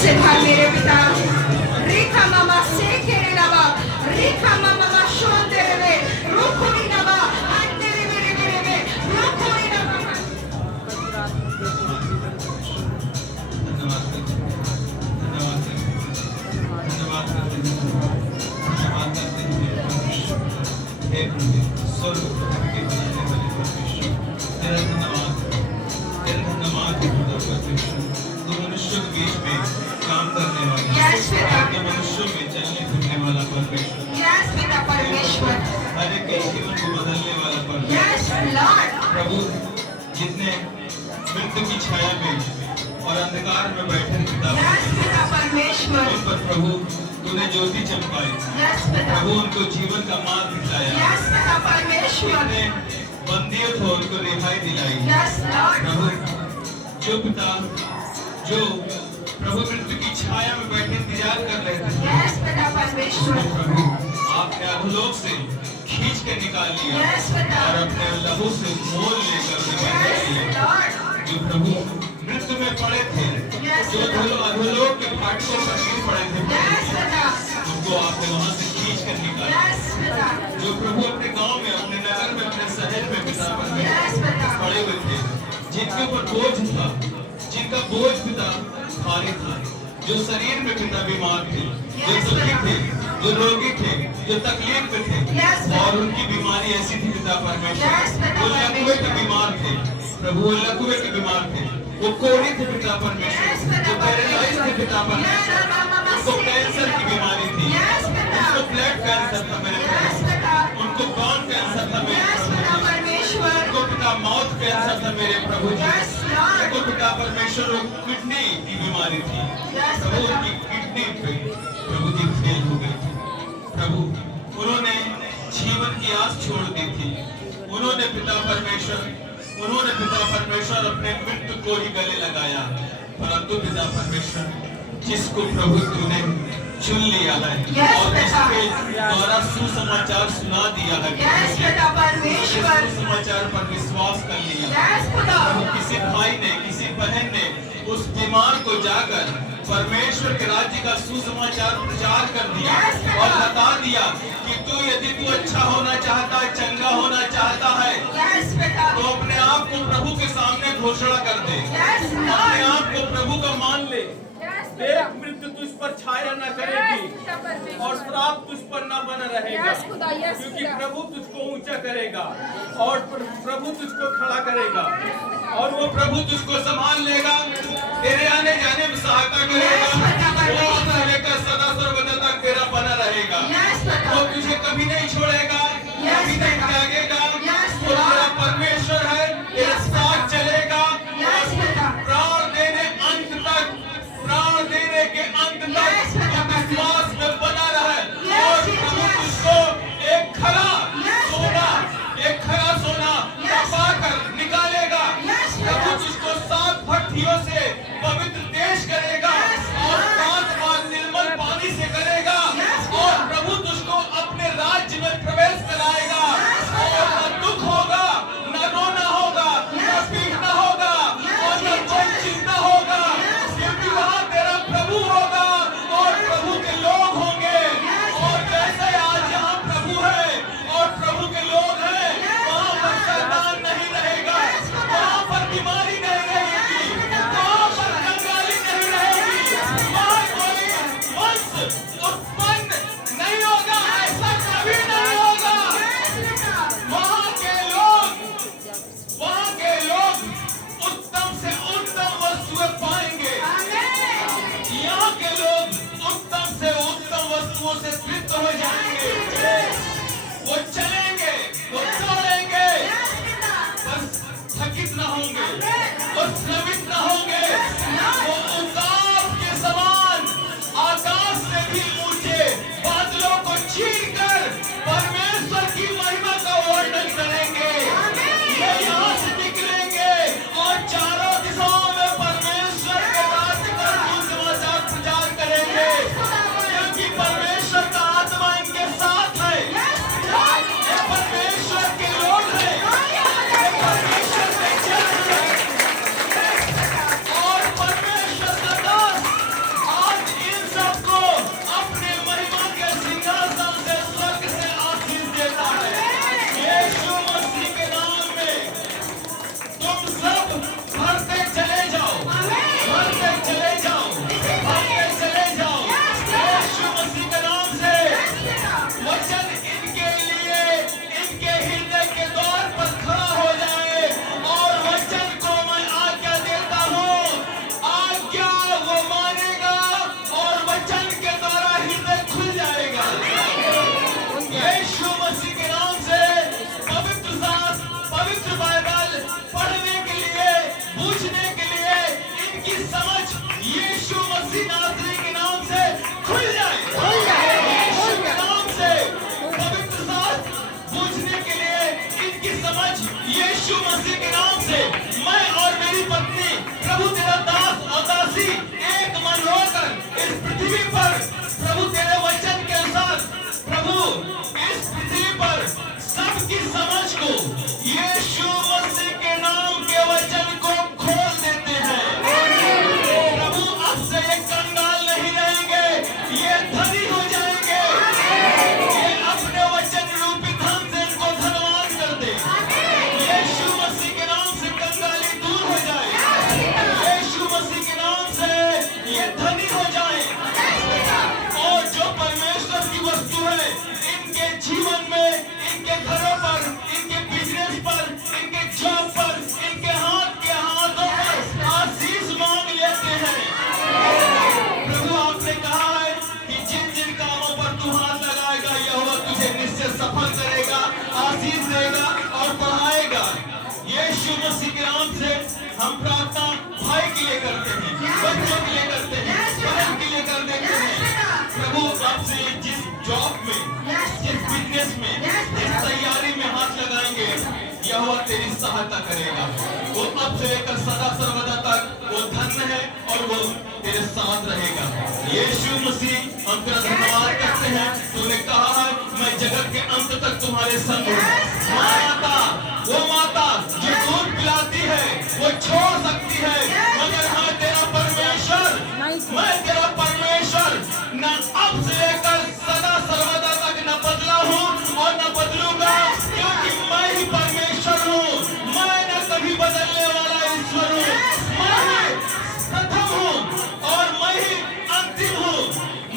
से भर मेरे पिता। रिखा मामा से केरे लबा, रिखा मामा शोंदे रे, रुखुनी नबा, अंदे रे मेरे, रुखुनी नबा। मनुष्यों के बीच में काम करने वाला, मनुष्यों में चलने फिरने वाला परमेश्वर, हर एक के जीवन को बदलने वाला परमेश्वर। प्रभु, जितने मृत्यु की छाया में और अंधकार में बैठे परमेश्वर, उन पर प्रभु तूने ज्योति चमकाई, प्रभु उनको जीवन का मार्ग दिखाया, परमेश्वर बंदियों थे उनको रिहाई दिलाई। प्रभु, जो पिता जो प्रभु मृत्यु की छाया में बैठे इंतजार कर रहे थे, प्रभु आपने अधोलोक से खींच के निकाल लिया और अपने लहू से मोल लेकर जो प्रभु मृत्यु में पड़े थे, जो अधोलोक के फाटकों पर गिर पड़े थे, उनको आपने वहां से खींच कर निकाला। जो प्रभु अपने गांव में, अपने नगर में, अपने शहर में पिता पड़े हुए थे, जिनके ऊपर बोझ था, जिनका बोझ पिता भारी था, जो शरीर में पिता बीमार थे, जो दुखी थे, जो रोगी थे, जो तकलीफ में थे, और उनकी बीमारी ऐसी थी पिता परमेश्वर, वो लकवे के बीमार थे प्रभु, वो लकवे के बीमार थे, वो कोढ़ी थे पिता परमेश्वर, वो पैरालाइज थे पिता परमेश्वर, उनको कैंसर की बीमारी थी, उनको ब्लड कैंसर था मेरे प्रभु, उनको ब्लड कैंसर था मेरे प्रभु, उनको पिता मौत कैंसर था मेरे प्रभु जी, उनको पिता परमेश्वर किडनी की बीमारी थी प्रभु, उनकी किडनी पे प्रभु जी फेल हो गई थी प्रभु, उन्होंने जीवन की आस छोड़ दी थी, उन्होंने पिता परमेश्वर अपने मृत्यु को ही गले लगाया, परंतु पिता परमेश्वर जिसको प्रभु तूने चुन लिया है और जिसके द्वारा सुसमाचार सुना दिया है, सुसमाचार पर विश्वास कर लिया, किसी भाई ने, किसी बहन ने उस बीमार को जाकर परमेश्वर के राज्य का सुसमाचार प्रचार कर दिया और बता दिया कि यदि तू अच्छा होना चाहता है, चंगा होना चाहता है, तो अपने आप को प्रभु के सामने घोषणा कर दे, अपने आप को प्रभु का मान ले, देख मृत्यु तुझ पर छाया न करेगी और श्राप तुझ पर न बना रहेगा, क्योंकि प्रभु तुझको ऊंचा करेगा और प्रभु तुझको खड़ा करेगा और वो प्रभु तुझको संभाल लेगा, तेरे आने जाने में सहायता करेगा, वो का सदा सर्वदा तक तेरा बना रहेगा, वो तुझे कभी नहीं छोड़ेगा, कभी नहीं त्यागेगा, वो तेरा परमेश्वर है, तेरा साथ चलेगा, प्राण देने अंत तक, प्राण देने के अंत तक विश्वास में बना रहे और प्रभु तुझको एक खरा सोना पाकर निकालेगा, प्रभु तुझको 7 भट्टियों से पवित्र देश करेगा और 7 बार निर्मल पानी से करेगा और प्रभु तुझको अपने राज्य में प्रवेश कराएगा और न दुख होगा, न रोना होगा, न पीटना होगा और न कोई चिंता होगा, क्योंकि वहां तेरा प्रभु होगा और प्रभु के लोग होंगे, और जैसे आज यहाँ प्रभु है और प्रभु के लोग हैं, वहां पर शैतान नहीं रहेगा, वहां पर बीमारी नहीं रहेगी, वहां पर कंगाली नहीं रहेगी, वहां कोई वंश उत्पन्न नहीं होगा, ऐसा कभी नहीं होगा। वहां के लोग उत्तम से उत्तम वस्तुएं पाएंगे, यहाँ के लोग उत्तम से उत्तम वस्तुओं से तृप्त हो जाएंगे, वो चलेंगे, वो दौड़ेंगे, बस थकित न होंगे, वो श्रमित न होंगे, वो उतार के समान आकाश से भी ऊंचे बादलों को चीरकर परमेश्वर की महिमा का वर्णन करेंगे, ये यहाँ से निकलेंगे और चारों दिशाओं में परमेश्वर के राज्य का सुसमाचार प्रचार करेंगे, क्योंकि परमेश्वर का आत्मा इनके साथ मसीह नासरी के नाम से खुल जाए। यीशु के नाम से पवित्र शास्त्र पूछने के लिए इनकी समझ यीशु मसीह के नाम से मैं और मेरी पत्नी प्रभु तेरा दास और दासी एक मन होकर इस पृथ्वी पर प्रभु तेरे वचन के अनुसार प्रभु इस पृथ्वी पर सबकी समझ को यीशु मसीह के नाम के वचन को खोल देते हैं। प्रभु अब से ये कंगाल नहीं रहेंगे, ये धनी हो जाएंगे। ये अपने वचन रूपी धन से इनको धनवान कर दे। यीशु मसीह के नाम से कंगाली दूर हो जाए। यीशु मसीह के नाम से ये धनी हो जाए। और जो परमेश्वर की वस्तु है इनके जीवन में, इनके घरों पर, इनके बिजनेस पर, इनके जॉब पर, इनके हाथ के हाथों पर आशीष मांग लेते हैं। प्रभु आपने कहा है कि जिन जिन कामों पर तू हाथ लगाएगा यहोवा तुझे निश्चय सफल करेगा, आशीष देगा और बढ़ाएगा। यीशु मसीह के नाम से हम प्रार्थना भाई के लिए करते हैं, बच्चों के लिए करते हैं, बहन के लिए कर देते हैं। प्रभु आपसे जिस जॉब में, जिस बिजनेस में, जिस तैयारी में हाथ लगाएंगे यहोवा तेरी सहायता करेगा। वो अब से लेकर सदा सर्वदा तक वो धन्य है और वो तेरे साथ रहेगा। यीशु मसीह हम तेरा धन्यवाद करते हैं। तूने कहा है मैं जगत के अंत तक तुम्हारे संग हूँ। माता, वो माता जो दूध पिलाती है वो छोड़ सकती है, मगर हाँ तेरा परमेश्वर, मैं तेरा परमेश्वर न अब से लेकर सदा सर्वदा तक न बदला हूँ और न बदलूंगा, क्योंकि मैं ही परमेश्वर हूँ। मैं न कभी बदलने वाला ईश्वर हूँ। मैं ही प्रथम हूँ और मैं ही अंतिम हूँ।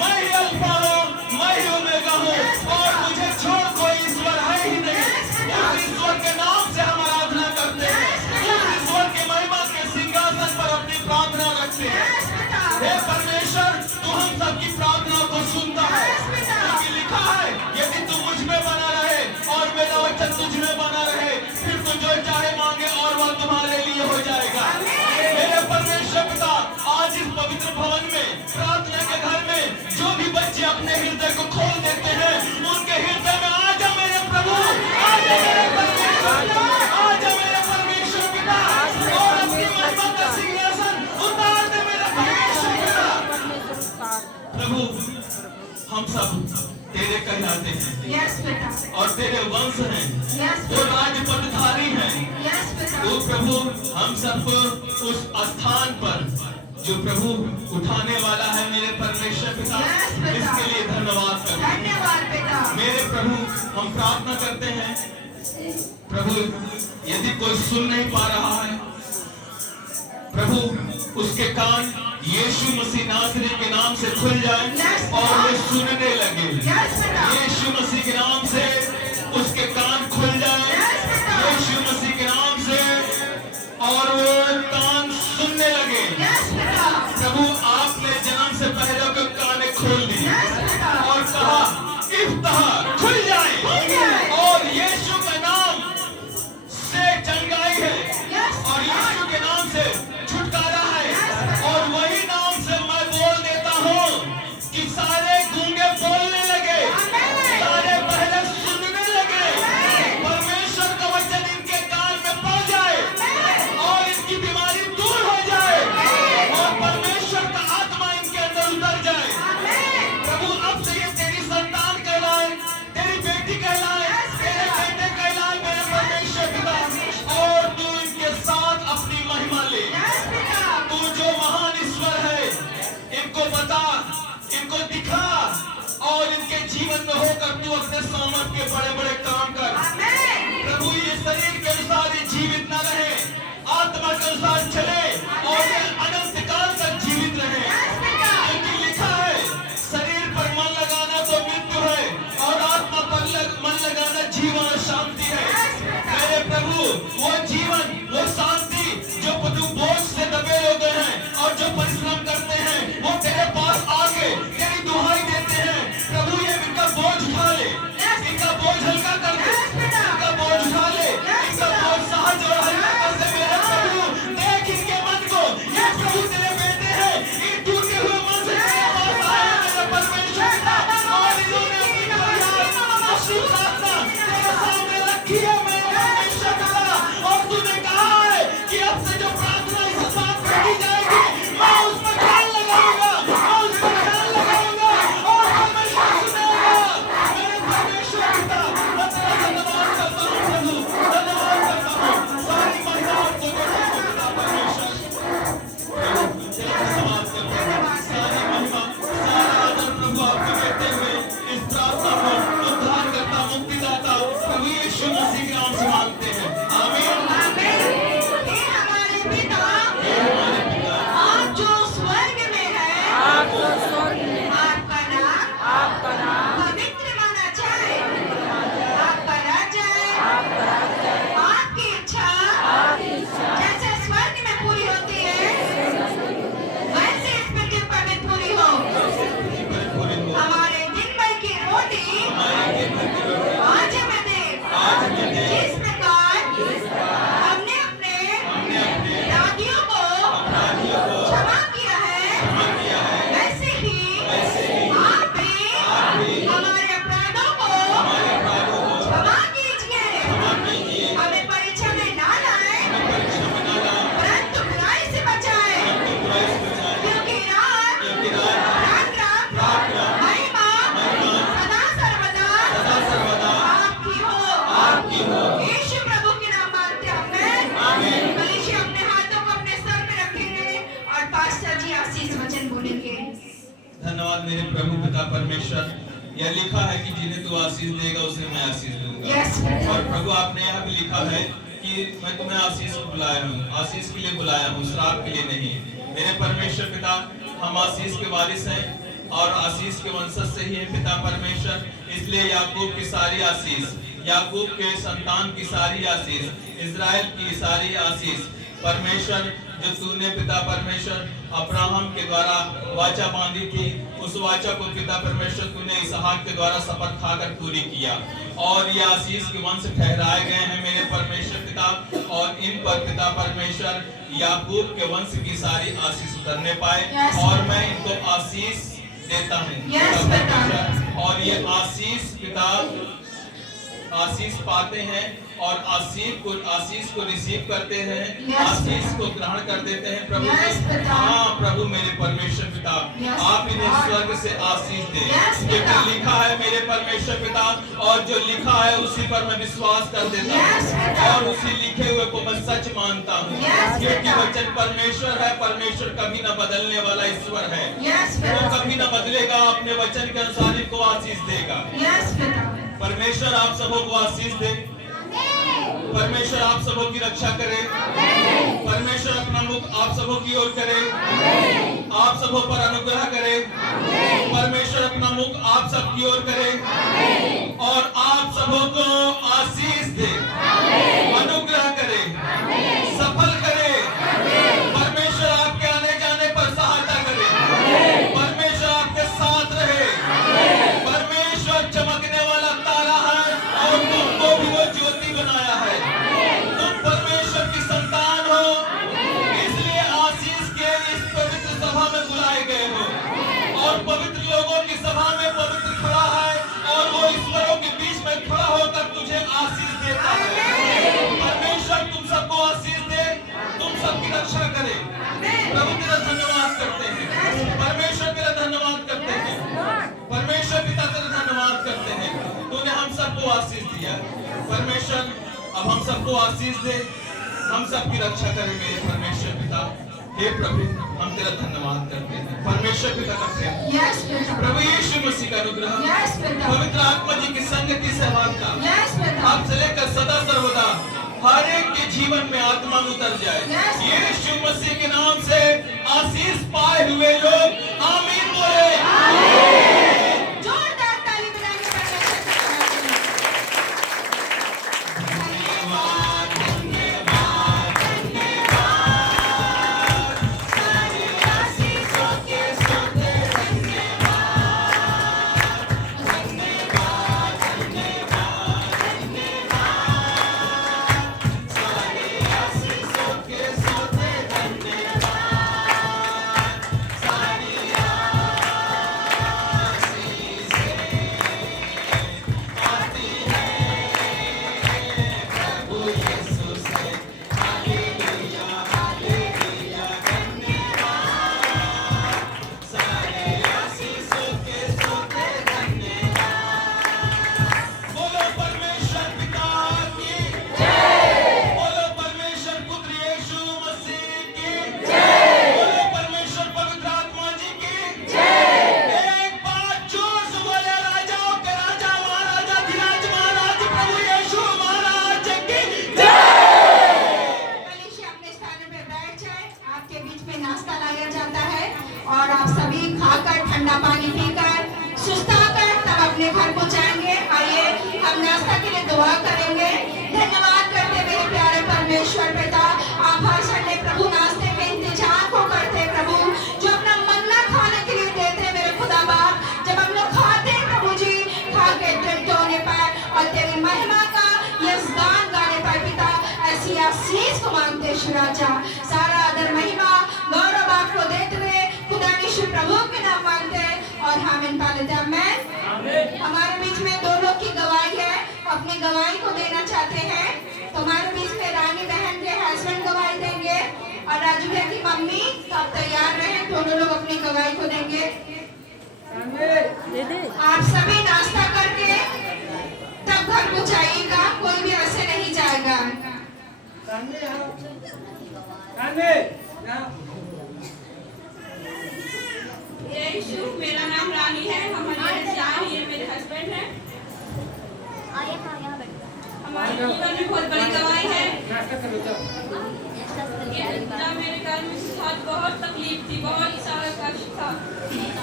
मैं ही अल्फा हूँ, मैं ही ओमेगा हूँ और मुझे छोड़ कोई ईश्वर है ही नहीं। उस ईश्वर के नाम से हम आराधना करते हैं, उस ईश्वर के महिमा के सिंहासन पर अपनी प्रार्थना रखते हैं। हे परमेश्वर, तू हम सबकी प्रार्थना को सुनता है, क्योंकि लिखा है यदि तू मुझ में बना रहे और मेरा वचन तुझ में बना रहे फिर तू जो चाहे मांगे और वह तुम्हारे लिए हो जाएगा। मेरे परमेश्वर पिता, आज इस पवित्र भवन में, प्रार्थना के घर में जो भी बच्चे अपने हृदय को खोल देते हैं उनके हृदय में आ जा मेरे प्रभु, आ जा मेरे परमेश्वर, आ जा मेरे परमेश्वर पिता और अपनी महिमा का सिंहासन उतार दे मेरे परमेश्वर पिता। प्रभु हम सब तेरे कहलाते हैं और तेरे वंश हैं, वो राज्य पदधारी हैं। तो प्रभु हम सबको उस स्थान पर जो प्रभु उठाने वाला है मेरे परमेश्वर पिता, इसके लिए धन्यवाद करते हैं। मेरे प्रभु हम प्रार्थना करते हैं प्रभु, यदि कोई सुन नहीं पा रहा है प्रभु, उसके कान यीशु मसीह नासरी के नाम से खुल जाए और वो सुनने लगे। यीशु मसीह के नाम से उसके कान खुल जाए, यीशु मसीह के नाम से, और वो कान सुनने लगे। प्रभु आपने जन्म से पहले के कान खोल दिए और कहा इफ्ताह खुल जाए, और यीशु के नाम से चंगाई है और यीशु के नाम से छुटकारा है। और वही नाम से मैं बोल देता हूँ कि सारे गूंगे बोलने लगे, सारे पहले सुनने लगे, परमेश्वर का वचन इनके कान में पड़ जाए और इनकी बीमारी दूर हो जाए और परमेश्वर का आत्मा इनके अंदर उतर जाए। प्रभु अब से ये तेरी संतान कहलाए, तेरी बेटी कहलाए, तेरे बेटे कहलाए मेरे परमेश्वर पिता, और तू इनके साथ अपनी महिमा ले। तू जो महान ईश्वर है इनको बता, इनको दिखा और इनके जीवन में होकर तू अपने सामर्थ के बड़े बड़े काम कर। प्रभु ये शरीर के अनुसार ये जीवित न रहे, आत्मा के अनुसार चले और ये अनंत काल तक जीवित रहे, क्योंकि लिखा है शरीर पर मन लगाना तो मृत्यु है और आत्मा पर मन लगाना जीवन और शांति है। मेरे प्रभु वो जीवन, वो शांति जो तू बोझ से दबे लोग हैं और जो परिश्रम करते हैं वो तेरे पास आके तेरी दुहाई देते हैं। प्रभु ये इनका बोझ उठा ले, इनका बोझ हल्का कर दे, इनका बोझ उठा ले, इनका बोझ सहज और हल्का कर दे मेरे प्रभु। देख इनके धन्यवाद मेरे प्रभु पिता परमेश्वर। यह लिखा है कि जिन्हें तू आशीष देगा उसे मैं आशीष दूंगा। और प्रभु आपने यह भी लिखा है कि मैं तुम्हें आशीष बुलाया हूँ, आशीष के लिए बुलाया हूँ, श्राप के लिए नहीं। मेरे परमेश्वर पिता, हम आशीष के वारिस हैं और आशीष के वंशज से ही है पिता परमेश्वर। इसलिए याकूब की सारी आशीष, याकूब के संतान की सारी आशीष, इजराइल की सारी आशीष परमेश्वर, जो तूने पिता परमेश्वर अब्राहम के द्वारा वाचा बांधी थी, उस वाचा को पिता परमेश्वर तूने इसहाक के द्वारा शपथ खाकर पूरी किया। और ये आशीष के वंश ठहराए गए हैं मेरे परमेश्वर पिता, और इन पर पिता परमेश्वर याकूब के वंश की सारी आशीष उतरने पाए। और मैं इनको आशीष देता हूँ। और ये आशीष पिता आशीष पाते हैं और आशीष को रिसीव करते हैं, आशीष को ग्रहण कर देते हैं प्रभु। हाँ प्रभु मेरे परमेश्वर पिता, आप इन्हें स्वर्ग से आशीष दें, क्योंकि लिखा है मेरे परमेश्वर पिता, और जो लिखा है उसी पर मैं विश्वास कर देता हूँ और उसी लिखे हुए को मैं सच मानता हूँ, क्योंकि वचन परमेश्वर है। परमेश्वर कभी न बदलने वाला ईश्वर है, वो कभी न बदलेगा, अपने वचन के अनुसार इनको आशीष देगा। परमेश्वर आप सबों को आशीष दे, परमेश्वर आप सबों की रक्षा करे, परमेश्वर अपना मुख आप सबों की ओर करे, आप सबों पर अनुग्रह करे, परमेश्वर अपना मुख आप सब की ओर करे और आप सबों को आशीष दे, अनुग्रह करे, सफल करे। परमेश्वर आपके आने जाने पर सहायता करे, परमेश्वर आपके साथ रहे। परमेश्वर चमकने वाला तारा है और तुमको भी वो ज्योति बनाया है। तुम परमेश्वर की संतान हो, इसलिए आशीष के इस पवित्र सभा में बुलाए गए हो। और पवित्र लोगों की सभा में पवित्र खड़ा है और वो ईश्वरों के बीच में खड़ा होकर तुझे आशीष देता है। परमेश्वर तुम सबको आशीष दे, तुम सबकी रक्षा करे। प्रभु तेरा धन्यवाद करते हैं, परमेश्वर तेरा धन्यवाद करते हैं, परमेश्वर पिता तेरा धन्यवाद करते हैं। तूने हम सबको आशीष दिया परमेश्वर, अब हम सबको आशीष दे, हम सबकी रक्षा करे मेरे परमेश्वर पिता। हे प्रभु हम तेरा धन्यवाद करते हैं, परमेश्वर पिता का प्रेम, प्रभु यीशु मसीह का अनुग्रह, पवित्र आत्मा जी की संगति सहभागिता आप से लेकर सदा सर्वदा हर एक के जीवन में आत्मा उतर जाए। यीशु मसीह के नाम से आशीष पाए हुए लोग आमीन बोले। जोरदार ताली बजाइए और आप सभी खाकर ठंडा पानी पीकर सुस्ताकर तब अपने घर को जाएंगे। आइए हम नाश्ता के लिए दुआ करेंगे। धन्यवाद करते मेरे प्यारे परमेश्वर पिता, आभार करते प्रभु, नाश्ते के इंतजार को करते प्रभु, जो अपना मन्ना खाने के लिए देते मेरे खुदा बाप। जब हम लोग खाते प्रभु जी, खा के तृप्त होने पर और तेरी महिमा का यशगान गाने पर पिता, ऐसी आशीष को मांगते राजा। सारा आदर महिमा गौरव आपको देते हुए खुदा यीशु प्रभु के नाम मांगते हैं और आमीन पालते हैं। हमारे बीच में दो लोग की गवाही है, अपनी गवाही को देना चाहते हैं तो हमारे बीच में रानी बहन के हस्बैंड गवाही देंगे और राजू भैया की मम्मी। तो आप तैयार रहें, दोनों लोग अपनी गवाही को देंगे। आप सभी नाश्ता करके तब घर को जाइएगा, कोई भी ऐसे नहीं जाएगा। ये यीशु। मेरा नाम रानी है। हमारे जान ये मेरे हस्बैंड हैं। हमारे जीवन में बहुत बड़ी दवाई है। जब मेरे घर में साथ बहुत तकलीफ थी, बहुत सारा कष्ट था।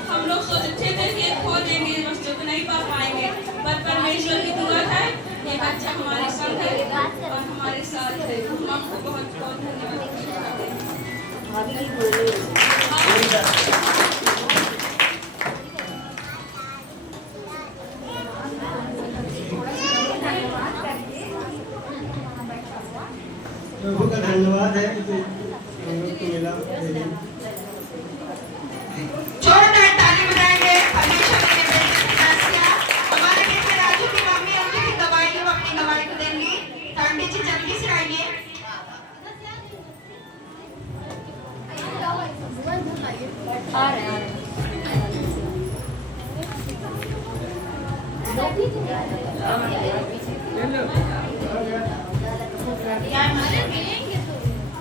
हम लोग सोचते थे कि खो देंगे, बच्चों को नहीं पा पाएंगे, पर परमेश्वर की दुआ है ये बच्चा हमारे संग है और हमारे साथ है। हम आपको बहुत बहुत धन्यवाद करते हैं। प्रभु का धन्यवाद है कि हम लोग को मिला। जोरदार ताली बजाएंगे। परमेश्वर ने बेटे को प्रयास किया। हमारे बेटे राजू की मम्मी उनकी दवाई वो अपनी दवाई को देंगी। पंडित जी जल्दी से आइए।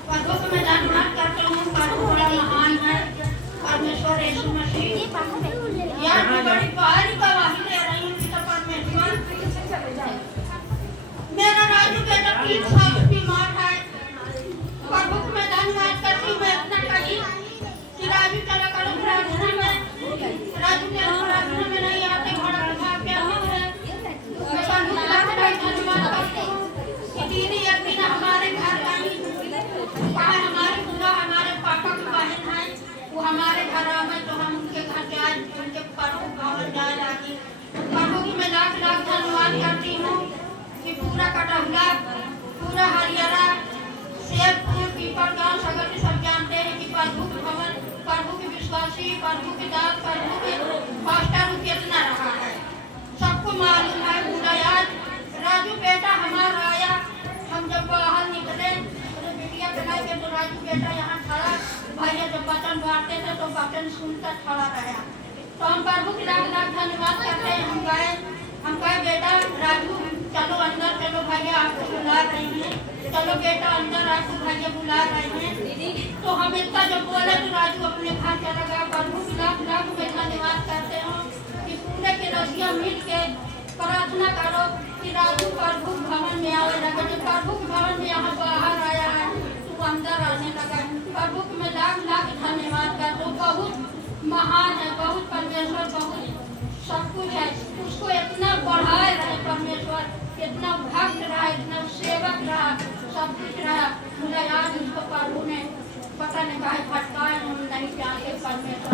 प्रभु को मैं धन्यवाद करता हूँ। प्रभु बड़ा महान है। परमेश्वर यीशु मसीह यह बड़ी भारी गवाही दे रही हूँ कि परमेश्वर मेरा राजू बेटा 3 साल से बीमार है। प्रभु को मैं धन्यवाद करती हूँ। मैं इतना कही कि राजू चला करो प्रार्थना में। राजू के प्रार्थना में नहीं आते, घोड़ा उठा के आते हैं। मैं प्रभु का धन्यवाद करती हूँ कि दीदी एक दिन हमारे घर आई। हमारे पूरा हमारे पापा की बहन है, वो हमारे घर में, तो हम उनके घर जाए, उनके प्रभु भवन जाए जाके। प्रभु की मैं लाख लाख धन्यवाद करती हूँ कि पूरा कटौला, पूरा हरियाणा, शेरपुर, पीपल गाँव सगर के सब जानते हैं कि प्रभु के भवन, प्रभु के विश्वासी, प्रभु के दास, प्रभु के पास्टर कितना रहा है। सबको मालूम है। पूरा याद राजू बेटा हमारा आया। हम जब बाहर निकले तो राजू बेटा यहाँ खड़ा, भैया जब बटन बांटते थे तो बटन सुनकर खड़ा रहा। तो हम प्रभु की लाख लाख धन्यवाद करते हैं। हम कहे बेटा राजू चलो अंदर, चलो भैया आपको बुला रहे हैं, चलो बेटा अंदर आपको भैया बुला रहे हैं। तो हम इतना जब बोले तो राजू अपने घर चला गया। प्रभु की लाख लाख में धन्यवाद करते हो कि पूरे के रसिया मिल के प्रार्थना करो कि राजू प्रभु भवन में आवे लगे। जब प्रभु के भवन में यहाँ बाहर आया है तो अंदर आने लगा। प्रभु को मैं लाख लाख धन्यवाद करता हूँ। बहुत महान है, बहुत परमेश्वर, बहुत सब कुछ है। उसको इतना बढ़ाए रहे परमेश्वर, इतना भक्त रहा, इतना सेवक रहा, सब कुछ रहा। मुझे याद उसको प्रभु ने पता नहीं कहा भटकाए, हम नहीं जानते। परमेश्वर